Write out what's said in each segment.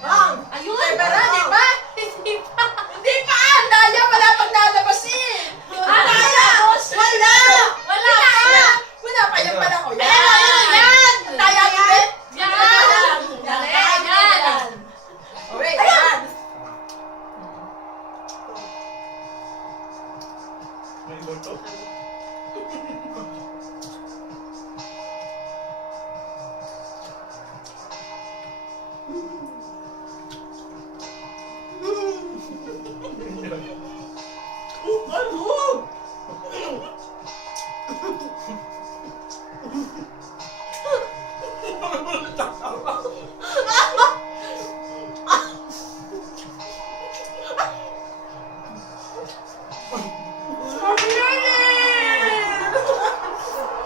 Ayun! Pero, di ba? Hindi pa! Hindi pa! Ang daya wala pang lalabasin! Ang daya! Wala! Wala pa! Wala pa yung pala ko. Ayan, ayan, yan! Ang daya, Ibet! Yan! Yan! Yan! Okay, ayan! May luto.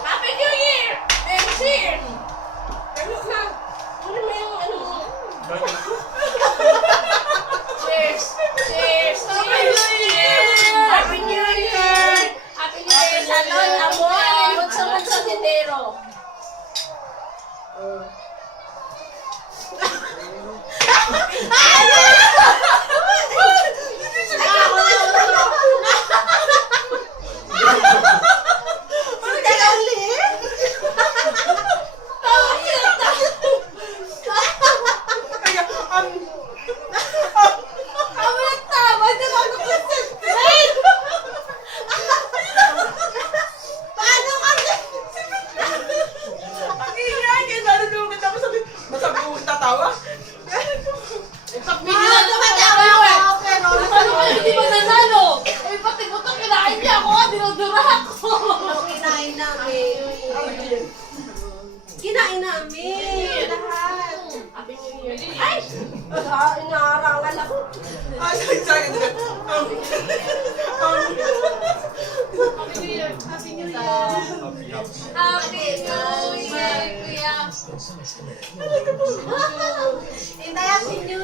Happy New Year! Cheers! Ano na? Ano mo yung ano mo? Cheers! Cheers! Happy New Year! Happy New Year! Happy New Year! Salon, amor! Mucho dinero! Tatawa? Ano kayo hindi ba nanalo? Eh, pati buto kinain niya ako, dinudura ako. Kinain namin. Kinain namin. Lahat. Happy New Year. Ay! Inaarangal ako. Ay, sorry. Happy New Year. Happy New Year. Happy, happy. Happy New Year, kuya. Inday, Happy New